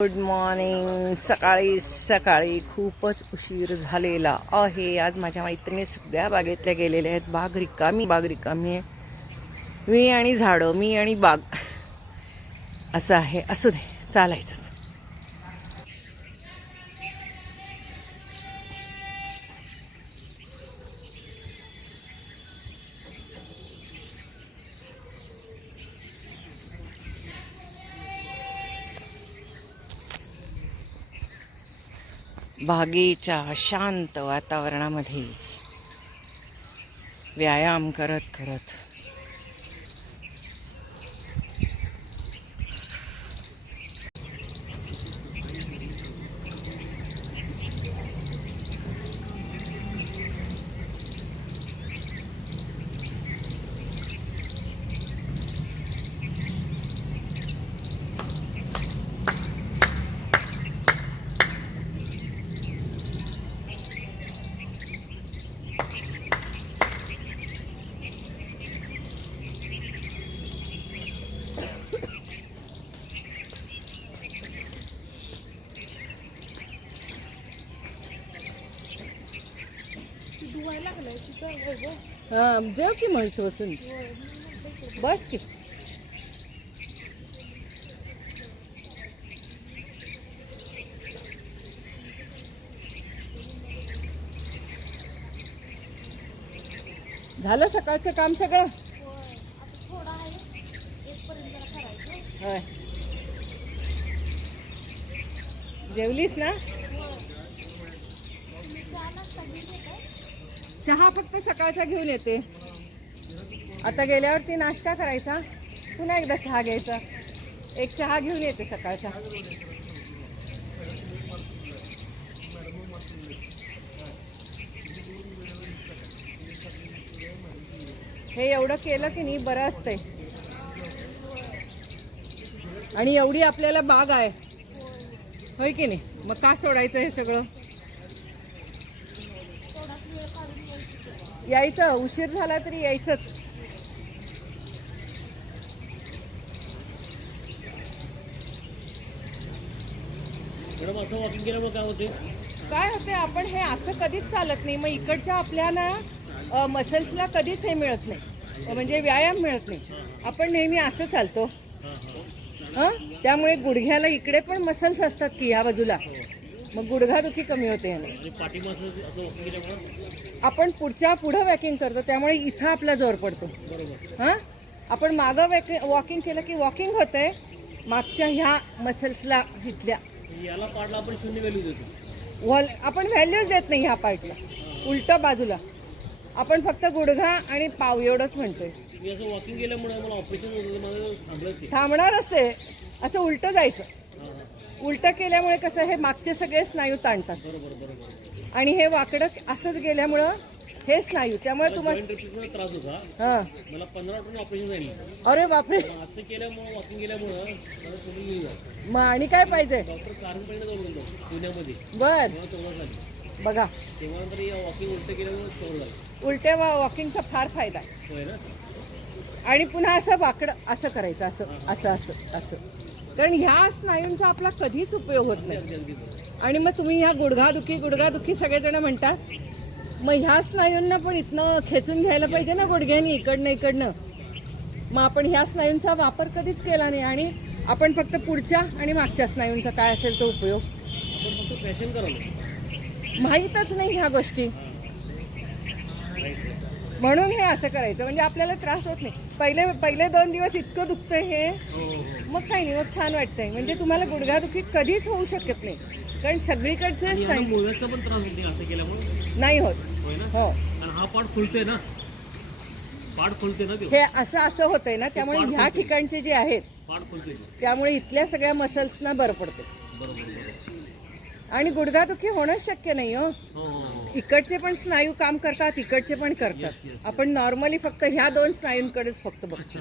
Good morning. सकाळी सकाळी खूपच उशीर झालेला आहे. आज माझ्या मैत्रिणी सगळ्या बागेतल्या गेलेल्या आहेत. बाग रिकामी आहे. मी आणि झाडं, मी आणि बाग असं आहे. असू दे, चालायचंच. बागेच्या शांत वातावरणामध्ये व्यायाम करत करत जेव की म्हणतो बसून बस की. झालं सकाळचं काम सगळं? होय. जेवलीस ना? चहा फक्त सकाळचा घेऊन येते. आता गेल्यावरती नाश्ता करायचा, पुन्हा एकदा चहा घ्यायचा. एक चहा घेऊन येते सकाळचा. हे एवढं केलं की नाही बरं असतंय. आणि एवढी आपल्याला बाग आहे, होय की नाही? मग का सोडायचं हे सगळं? यायचं, उशीर झाला तरी यायचंच. काय होते, आपण हे असं कधीच चालत नाही. मग इकडच्या आपल्या ना मसल्सला कधीच हे मिळत नाही, म्हणजे व्यायाम मिळत नाही. आपण नेहमी असं चालतो. त्यामुळे गुडघ्याला इकडे पण मसल्स असतात की ह्या बाजूला, मग गुडघादुखी कमी होते. आपण पुढं वॉकिंग करतो, त्यामुळे इथं आपला जोर पडतो. आपण मागं वॉकिंग केलं की वॉकिंग होतंय मागच्या ह्या मसल्सला. इथल्या याला पार्टला आपण शून्य व्हॅल्यू देतो. आपण व्हॅल्यूच देत नाही ह्या पार्टला. उलट बाजूला आपण फक्त गुडघा आणि पाव एवढंच म्हणतोय. वॉकिंग केल्यामुळे मला ऑपरेशन थांबणारच ते. असं उलट जायचं. उलट केल्यामुळे कसं, हे मागचे सगळे स्नायू ताणतात आणि हे वाकडं असंच गेल्यामुळं हे स्नायू, त्यामुळे तुम्हाला त्रास होता. मला 15 आठवडे ऑपरेशन झाले. अरे बापरे. असं केल्यामुळे वॉकिंग केल्यामुळे मग आणि काय पाहिजे? डॉक्टर पुण्यामध्ये. बर बघा, वॉकिंग उलट केल्यामुळे उलट्या वॉकिंगचा फार फायदा आहे. आणि पुन्हा असं वाकडं असं करायचं, असं असं असं असं, कारण ह्या स्नायूंचा आपला कधीच उपयोग होत नाही. आणि मग तुम्ही ह्या गुडघादुखी सगळेजण म्हणतात, मग ह्या स्नायूंना पण इथनं खेचून घ्यायला पाहिजे ना गुडघ्यानी, इकडनं. मग आपण ह्या स्नायूंचा वापर कधीच केला नाही आणि आपण फक्त पुढच्या आणि मागच्या स्नायूंचा काय असेल तो उपयोग माहीतच नाही ह्या गोष्टी. म्हणून हे असं करायचं, म्हणजे आपल्याला त्रास होत नाही. पहिले 2 दिवस इतकं दुखतंय हे, मग काही नाही, मग छान वाटतंय. म्हणजे तुम्हाला गुडघादुखी कधीच होऊ शकत नाही, कारण सगळीकडचेच पण त्रास असं केल्यामुळे नाही होत. हो, हा पाठ खुलते ना, हे असं होतंय ना, त्यामुळे ह्या ठिकाणचे जे आहेत त्यामुळे इथल्या सगळ्या मसल्सना बरं पडतं. आणि गुडघादुखी होणंच शक्य नाही. इकडचे पण स्नायू काम करतात, इकडचे पण करतात. आपण नॉर्मली फक्त ह्या 2 स्नायूंकडेच फक्त बघतो.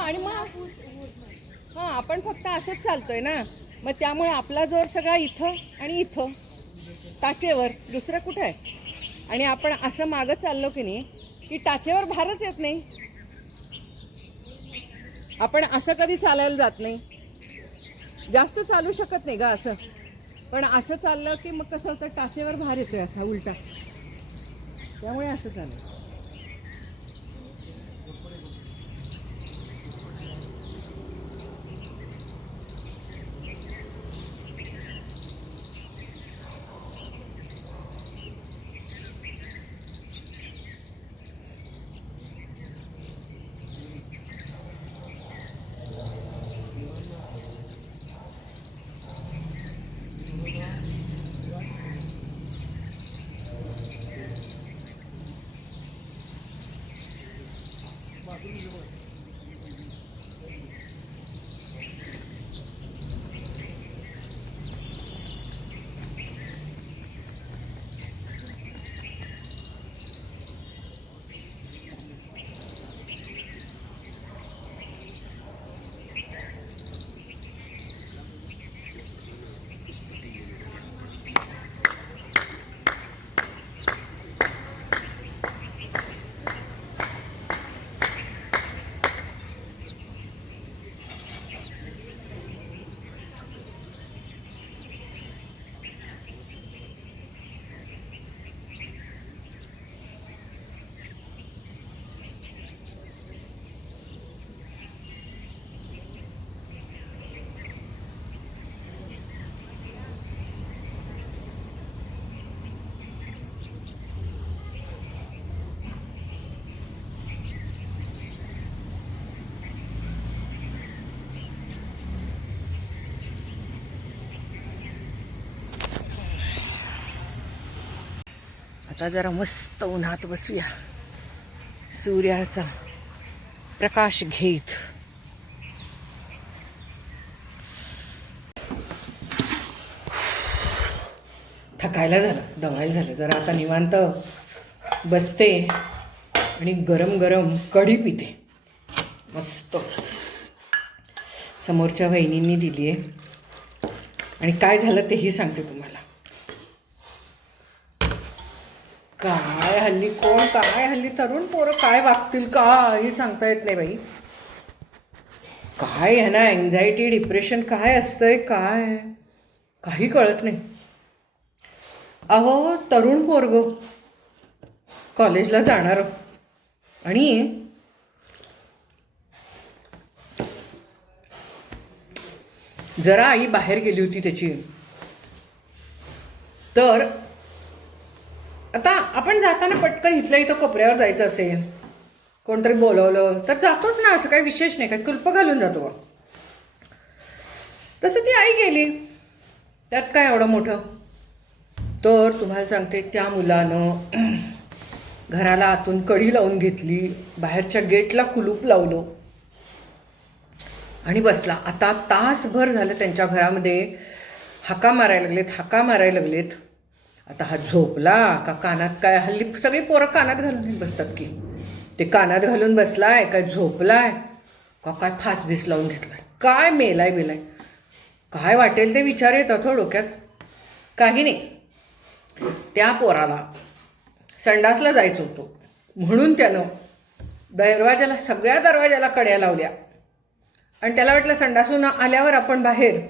आणि मग आपण फक्त असंच चालतोय ना. मग त्यामुळे आपला जोर सगळा इथं आणि इथं टाचेवर, दुसरं कुठं आहे. आणि आपण असं मागं चाललो की नाही की टाचेवर भारच येत नाही. आपण असं कधी चालायला जात नाही, जास्त चालू शकत नाही ग असं. पण असं चाललं की मग कसं होतं, टाचेवर भार येतोय असा उलटा. त्यामुळे असं चाललं. आता जरा मस्त उन्हात बसूया, सूर्याचा प्रकाश घेत. थकायला झालं, दमायला झालं. जरा आता निवांत बसते आणि गरम गरम कढी पिते मस्त. समोरच्या वहिनींनी दिली आहे. आणि काय झालं तेही सांगते तुम्हाला. काय हल्ली कोण, काय हल्ली तरुण पोरं काय वागतील काही सांगता येत नाही बाई. काय ह्यांना अँझायटी, डिप्रेशन काय असतंय, काय काही कळत नाही. अहो तरुण पोरग कॉलेजला जाणार आणि जरा आई बाहेर गेली होती त्याची. तर आता आपण जाताना पटकन इथल्या इथं कोपऱ्यावर जायचं असेल, कोणतरी बोलवलं तर जातोच ना, असं काही विशेष नाही, काही कुलप घालून जातो. तसं ती आई गेली, त्यात काय एवढं मोठं. तर तुम्हाला सांगते, त्या मुलानं घराला आतून कडी लावून घेतली, बाहेरच्या गेटला कुलूप लावलं आणि बसला. आता तासभर झालं त्यांच्या घरामध्ये हाका मारायला लागलेत. आता हा झोपला का कानात, काय हल्ली सगळी पोरं कानात घालून बसतात की, ते कानात घालून बसलाय काय झोपलाय का काय फासबीस लावून घेतलाय, काय मेलाय बिलाय, काय वाटेल ते विचार येतात हो डोक्यात. काही नाही, त्या पोराला संडासला जायचं होतं म्हणून त्यानं सगळ्या दरवाजाला कड्या लावल्या. आणि त्याला वाटलं संडासून आल्यावर आपण बाहेर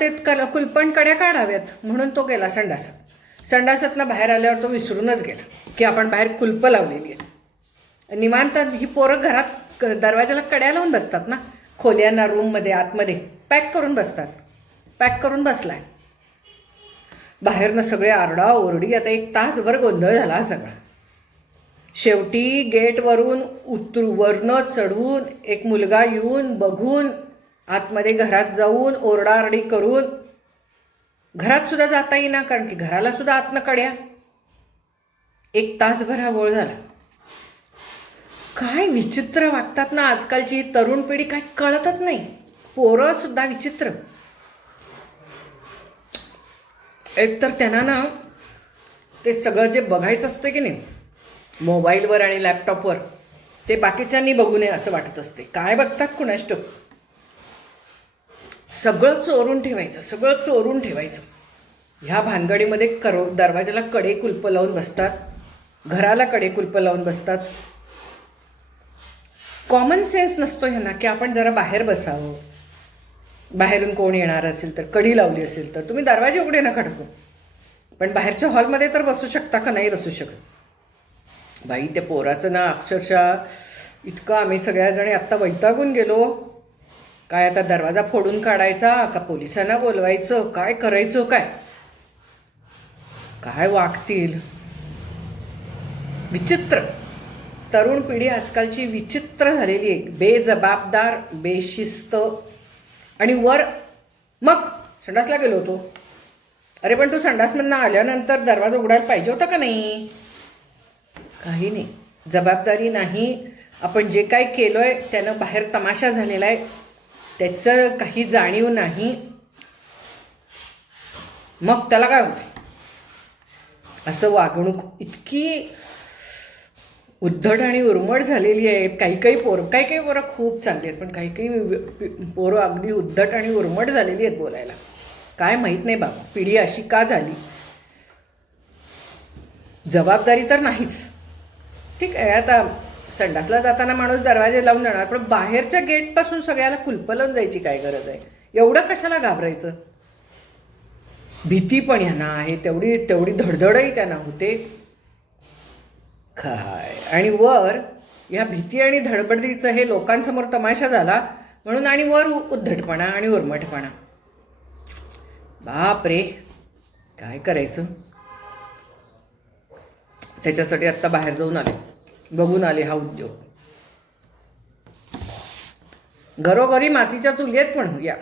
ते कुलपण कड्या काढाव्यात, म्हणून तो गेला संडासातनं बाहेर आल्यावर तो विसरूनच गेला की आपण बाहेर कुलपं लावलेली आहे. निवांत ही पोरं घरात दरवाजाला कड्या लावून बसतात ना, खोल्यांना, रूममध्ये आतमध्ये पॅक करून बसतात. पॅक करून बसलाय. बाहेरनं सगळे आरडा ओरडी. आता 1 तासभर गोंधळ झाला हा सगळा. शेवटी गेटवरून वरनं चढून एक मुलगा येऊन बघून आतमध्ये घरात जाऊन ओरडाआरडी करून, घरात सुद्धा जाता येईना कारण की घराला सुद्धा आतनं कड्या. 1 तासभर हा गोळ झाला. काय विचित्र वागतात ना आजकालची तरुण पिढी, काय कळतच नाही. पोरं सुद्धा विचित्र. एकतर त्यांना ना ते सगळं जे बघायचं असतं की नाही मोबाईलवर आणि लॅपटॉपवर, ते बाकीच्यांनी बघू नये असं वाटत असते. काय बघतात कुणास ठाऊक. सगळं चोरून ठेवायचं, सगळं चोरून ठेवायचं. ह्या भानगडीमध्ये दरवाजाला कडे कुलपं लावून बसतात, घराला कडे कुलपं लावून बसतात. कॉमन सेन्स नसतो ह्यांना की आपण जरा बाहेर बसावं. बाहेरून कोण येणार असेल तर, कडी लावली असेल तर तुम्ही दरवाजे उघडे ना खडकून, पण बाहेरच्या हॉलमध्ये तर बसू शकता का? नाही बसू शकत. बाई त्या पोराचं ना अक्षरशः इतकं आम्ही सगळ्याजणी आत्ता वैतागून गेलो. काय आता दरवाजा फोडून काढायचा का पोलिसांना बोलवायचं, काय करायचं, काय काय वागतील. विचित्र तरुण पिढी आजकालची विचित्र झालेली आहे. बेजबाबदार, बेशिस्त. आणि वर मग संडासला गेलो होतो. अरे पण तू संडासमधनं आल्यानंतर दरवाजा उघडायला पाहिजे होता का नाही? काही नाही, जबाबदारी नाही. आपण जे काय केलोय त्यानं बाहेर तमाशा झालेला आहे, त्याचं काही जाणीव नाही. मग त्याला काय होते? असं वागणूक इतकी उद्धट आणि उर्मट झालेली आहे. काही काही पोरं खूप चांगली आहेत, पण काही काही पोरं अगदी उद्धट आणि उर्मट झालेली आहेत बोलायला. काय माहीत नाही बाबा, पिढी अशी का झाली. जबाबदारी तर नाहीच. ठीक आहे, आता संडासला जाताना माणूस दरवाजे लावून जाणार, पण बाहेरच्या गेटपासून सगळ्याला कुलपं लावून जायची काय गरज आहे? एवढं कशाला घाबरायचं? भीती पण ह्यांना आहे, तेवढी धडधडही त्यांना होते. काय आणि वर ह्या भीती आणि धडपडीचं हे लोकांसमोर तमाशा झाला म्हणून, आणि वर उद्धटपणा आणि उर्मटपणा. बाप रे, काय करायचं? त्याच्यासाठी आत्ता बाहेर जाऊन आले, बघून आले हा उद्योग. घरोघरी मातीच्या चुली आहेत पण या